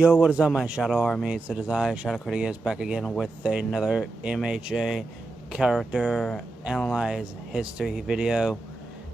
Yo, what is up, my Shadow Army? It's I, Shadow Critias, back again with another MHA character analyze history video.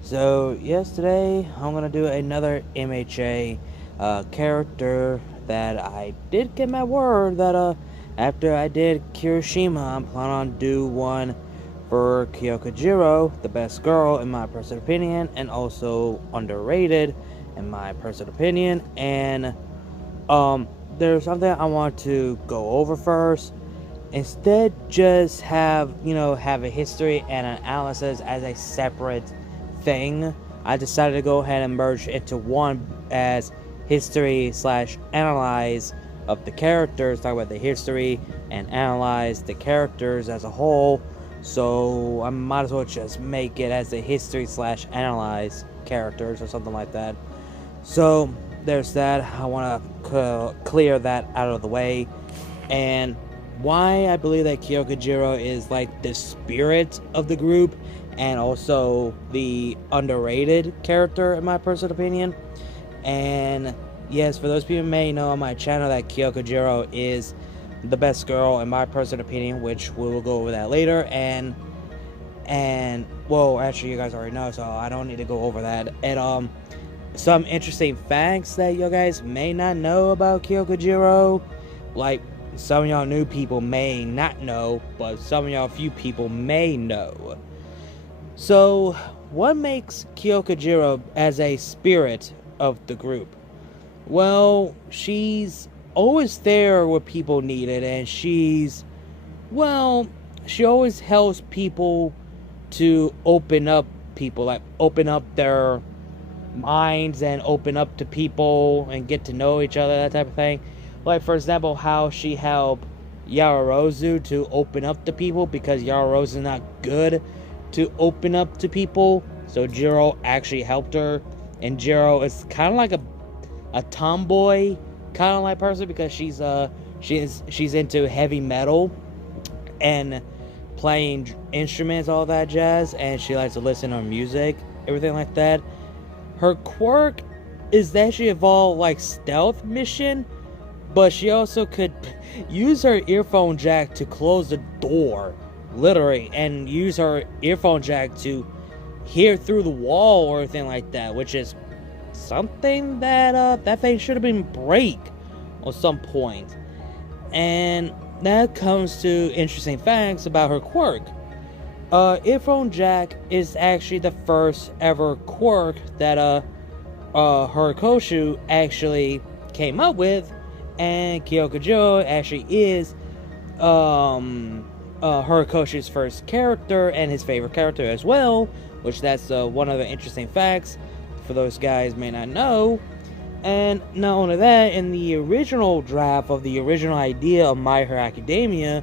So, yes, today I'm gonna do another MHA character that I did get my word that after I did Kirishima, I'm planning on do one for Kyoka Jiro, the best girl in my personal opinion, and also underrated in my personal opinion, and there's something I want to go over first. Instead, just have a history and an analysis as a separate thing. I decided to go ahead and merge into one as history slash analyze of the characters, talk about the history and analyze the characters as a whole. So I might as well just make it as a history slash analyze characters or something like that. So there's that. I want to clear that out of the way. And why I believe that Kyoka Jiro is like the spirit of the group and also the underrated character in my personal opinion. And yes, for those people who may know on my channel that Kyoka Jiro is the best girl in my personal opinion, which we will go over that later. And well, actually you guys already know, so I don't need to go over that. And some interesting facts that you guys may not know about Kyoka Jiro. Like, some of y'all new people may not know, but some of y'all few people may know. So, what makes Kyoka Jiro as a spirit of the group? Well, she's always there where people need it, and she always helps people to open up their minds and open up to people and get to know each other, that type of thing. Like, for example, how she helped Yaoyorozu to open up to people because Yaoyorozu is not good to open up to people, so Jiro actually helped her. And Jiro is kind of like a tomboy kind of like person because she's into heavy metal and playing instruments, all that jazz, and she likes to listen to music, everything like that. Her quirk is that she evolved like stealth mission, but she also could use her earphone jack to close the door, literally, and use her earphone jack to hear through the wall or anything like that, which is something that that thing should have been break at some point. And that comes to interesting facts about her quirk. Earphone jack is actually the first ever quirk that Horikoshi actually came up with, and Kyoka Jiro actually is Horikoshi's first character and his favorite character as well, which that's one of the interesting facts for those guys may not know. And not only that, in the original draft of the original idea of My Hero Academia,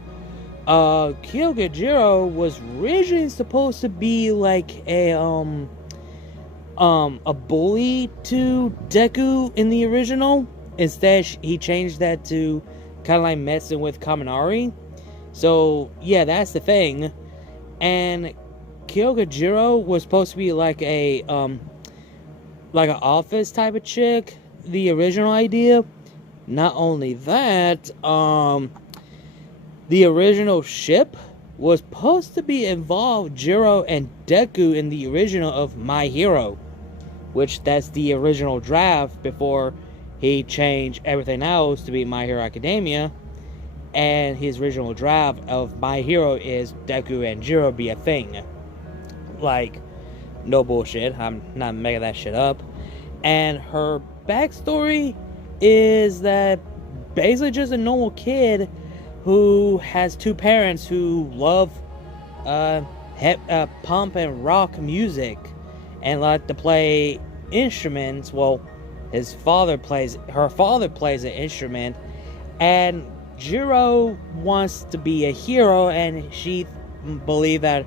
Kyoka Jiro was originally supposed to be like a bully to Deku in the original. Instead, he changed that to kind of like messing with Kaminari. So yeah, that's the thing. And Kyoka Jiro was supposed to be like an office type of chick, the original idea. Not only that, the original ship was supposed to be involved Jiro and Deku in the original of My Hero, which that's the original draft before he changed everything else to be My Hero Academia. And his original draft of My Hero is Deku and Jiro be a thing. Like, no bullshit, I'm not making that shit up. And her backstory is that basically just a normal kid who has two parents who love pump and rock music and like to play instruments. Well, her father plays an instrument, and Jiro wants to be a hero, and she believed that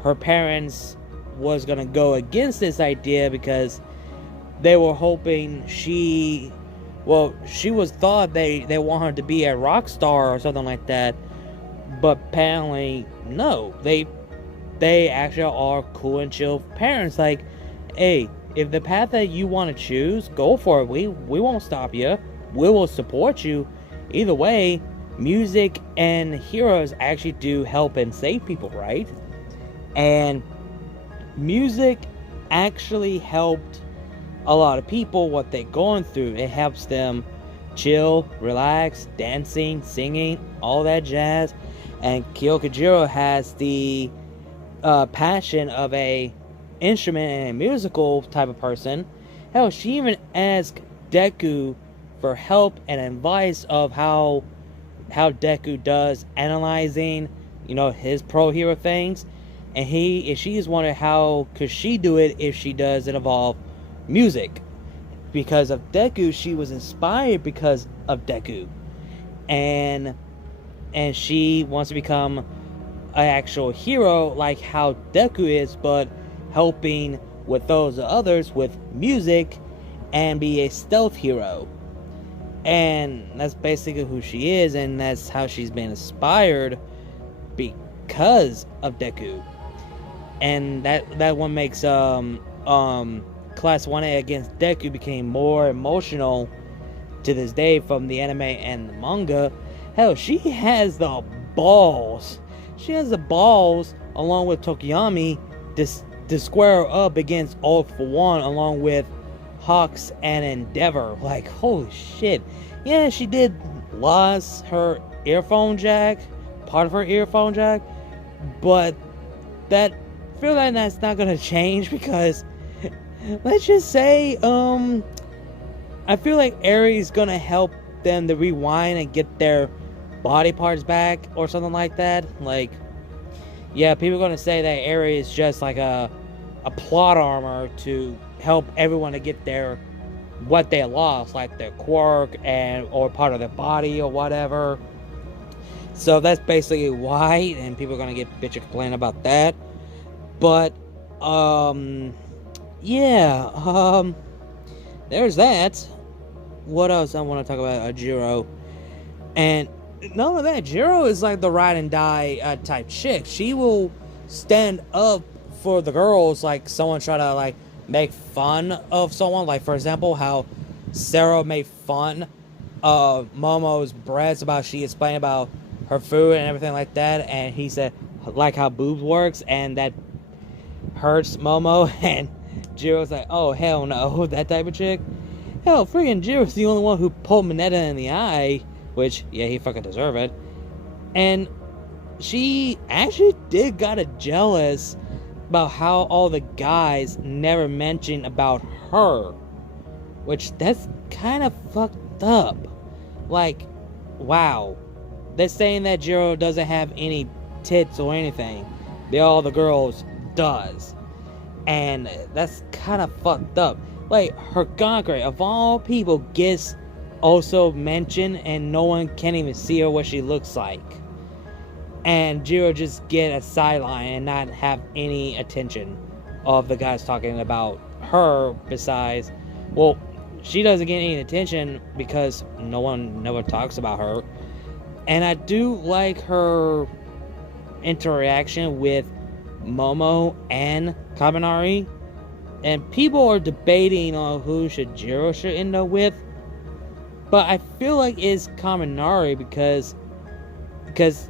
her parents was gonna go against this idea because they were hoping she was thought they want her to be a rock star or something like that, but apparently no, they actually are cool and chill parents. Like, hey, if the path that you want to choose, go for it. We won't stop you. we will support you. Either way, music and heroes actually do help and save people, right? And music actually helped a lot of people what they're going through. It helps them chill, relax, dancing, singing, all that jazz. And Kyoka Jiro has the passion of a instrument and a musical type of person. Hell, she even asked Deku for help and advice of how Deku does analyzing, his pro hero things. And she's wondering how could she do it if she doesn't involve music. Because of Deku, she was inspired because of Deku. And she wants to become an actual hero like how Deku is, but helping with those others with music and be a stealth hero. And that's basically who she is, and that's how she's been inspired because of Deku. And that one makes Class 1A against Deku became more emotional to this day from the anime and the manga. Hell, she has the balls. She has the balls along with Tokiyami to square up against All for One along with Hawks and Endeavor. Like, holy shit. Yeah, she did lose her earphone jack, part of her earphone jack, but I feel like that's not gonna change because let's just say I feel like Aries gonna help them to rewind and get their body parts back or something like that. Like, yeah, people are gonna say that Aries is just like a plot armor to help everyone to get their what they lost, like their quirk or part of their body or whatever. So that's basically why, and people are gonna get bitch and complain about that. But there's that. What else I want to talk about? Jiro. And none of that. Jiro is like the ride and die type chick. She will stand up for the girls, like someone try to like make fun of someone. Like, for example, how Sarah made fun of Momo's breasts about she explained about her food and everything like that, and he said like how boobs works and that hurts Momo, and Jiro's like, oh hell no, that type of chick. Hell, freaking Jiro's the only one who pulled Mineta in the eye, which, yeah, he fucking deserved it. And she actually got jealous about how all the guys never mentioned about her, which that's kind of fucked up. Like, wow, they're saying that Jiro doesn't have any tits or anything. All the girls does, and that's kind of fucked up. Like, her Gangre, of all people, gets also mentioned, and no one can even see her what she looks like. And Jiro just get a sideline and not have any attention of the guys talking about her. Besides, well, she doesn't get any attention because no one never talks about her. And I do like her interaction with Momo and Kaminari. And people are debating on who Jiro should end up with. But I feel like it's Kaminari because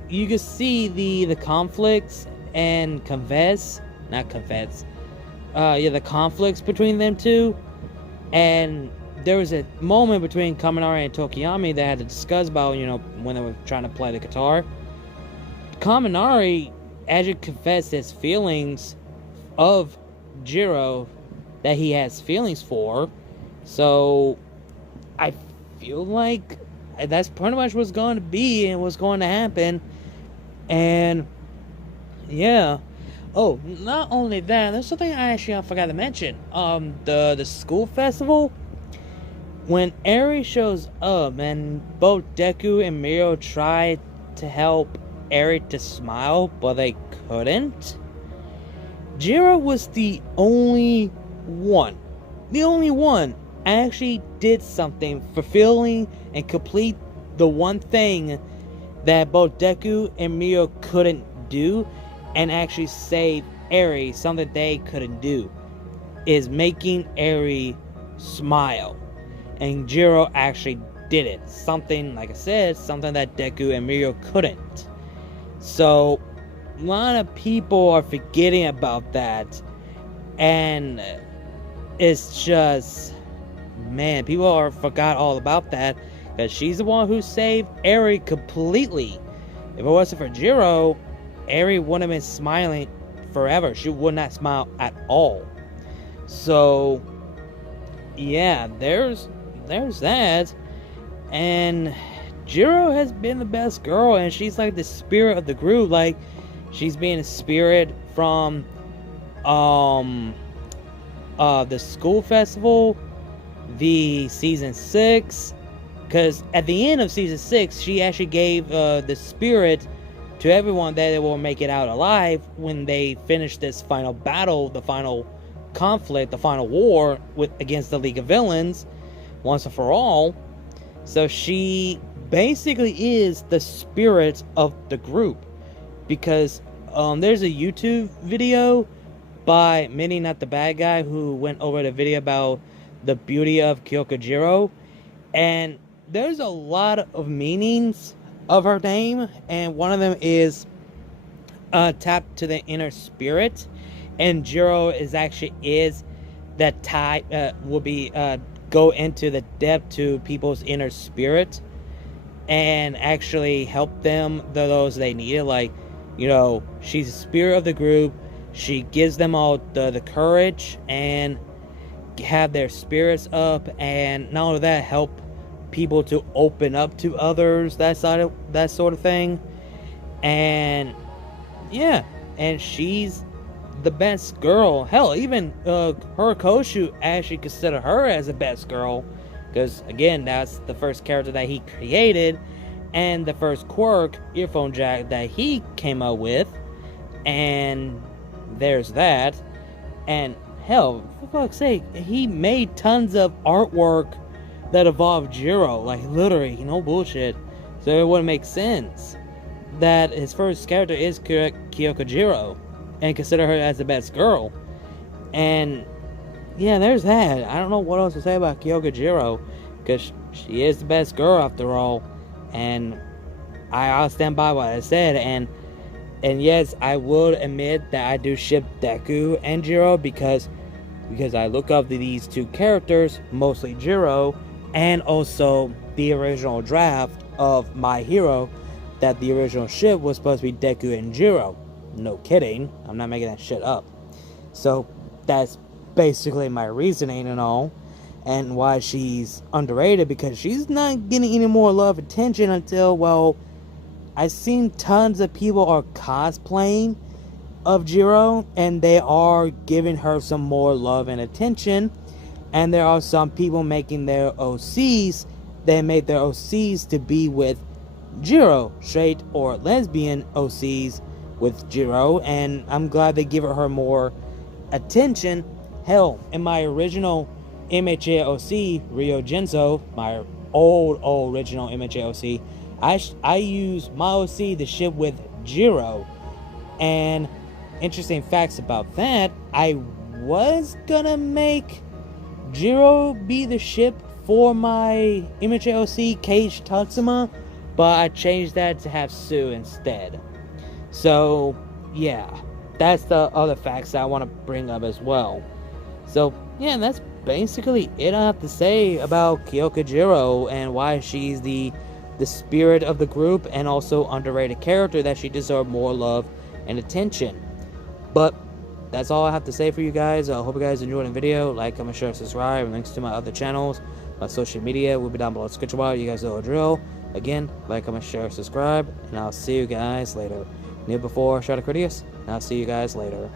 you can see the conflicts and the conflicts between them two. And there was a moment between Kaminari and Tokiyami that I had to discuss about, when they were trying to play the guitar. Kaminari actually confessed his feelings of Jiro, that he has feelings for. So I feel like that's pretty much what's going to be and what's going to happen. And yeah. Oh, not only that, there's something I forgot to mention. The school festival, when Eri shows up and both Deku and Miro tried to help Eri to smile, but they couldn't. Jiro was the only one actually did something fulfilling and complete the one thing that both Deku and Mio couldn't do, and actually save Eri, something they couldn't do, is making Eri smile. And Jiro actually did it. Something, like I said, something that Deku and Mirio couldn't. So, a lot of people are forgetting about that. And it's just, man, people forgot all about that. Because she's the one who saved Eri completely. If it wasn't for Jiro, Eri wouldn't have been smiling forever. She would not smile at all. So, yeah, there's that. And Jiro has been the best girl, and she's like the spirit of the group. Like, she's being a spirit from the school festival, the season 6, because at the end of season 6 she actually gave the spirit to everyone that they will make it out alive when they finish this final battle, the final conflict, the final war against the League of Villains once and for all. So she basically is the spirit of the group, because there's a YouTube video by Minnie Not the Bad Guy who went over the video about the beauty of Kyoka Jiro, and there's a lot of meanings of her name, and one of them is tap to the inner spirit, and Jiro is that type will be go into the depth to people's inner spirit and actually help them, those they need it. Like, you know, she's the spirit of the group. She gives them all the courage and have their spirits up, and not only that, help people to open up to others, that sort of thing. And yeah, and she's the best girl. Hell, even Horikoshi actually consider her as the best girl, because again, that's the first character that he created and the first quirk, earphone jack, that he came up with. And there's that. And hell, for fuck's sake, he made tons of artwork that involved Jiro, like literally, no bullshit. So it wouldn't make sense that his first character is Kyoka Jiro and consider her as the best girl. And yeah, there's that. I don't know what else to say about Kyoka Jiro, because she is the best girl after all. And I'll stand by what I said. And yes, I will admit that I do ship Deku and Jiro because I look up to these two characters, mostly Jiro, and also the original draft of My Hero, that the original ship was supposed to be Deku and Jiro. No kidding, I'm not making that shit up. So that's basically my reasoning and all, and why she's underrated, because she's not getting any more love and attention until, well, I've seen tons of people are cosplaying of Jiro, and they are giving her some more love and attention. And there are some people making their OCs, they made their OCs to be with Jiro, straight or lesbian OCs with Jiro, and I'm glad they give her more attention. Hell, in my original MHA OC, Ryo Genzo, my old original MHA OC, I use my OC to ship with Jiro. And interesting facts about that, I was gonna make Jiro be the ship for my MHA OC, Cage Tatsuma, but I changed that to have Sue instead. So yeah, that's the other facts that I want to bring up as well. So yeah, that's basically it I have to say about Kyoka Jiro and why she's the spirit of the group, and also underrated character that she deserves more love and attention. But that's all I have to say for you guys. I hope you guys enjoyed the video. Like, comment, share, subscribe. Links to my other channels, my social media will be down below in the description bar. You guys know the drill. Again, like, comment, share, subscribe, and I'll see you guys later. Knew before, shout out Critias, and I'll see you guys later.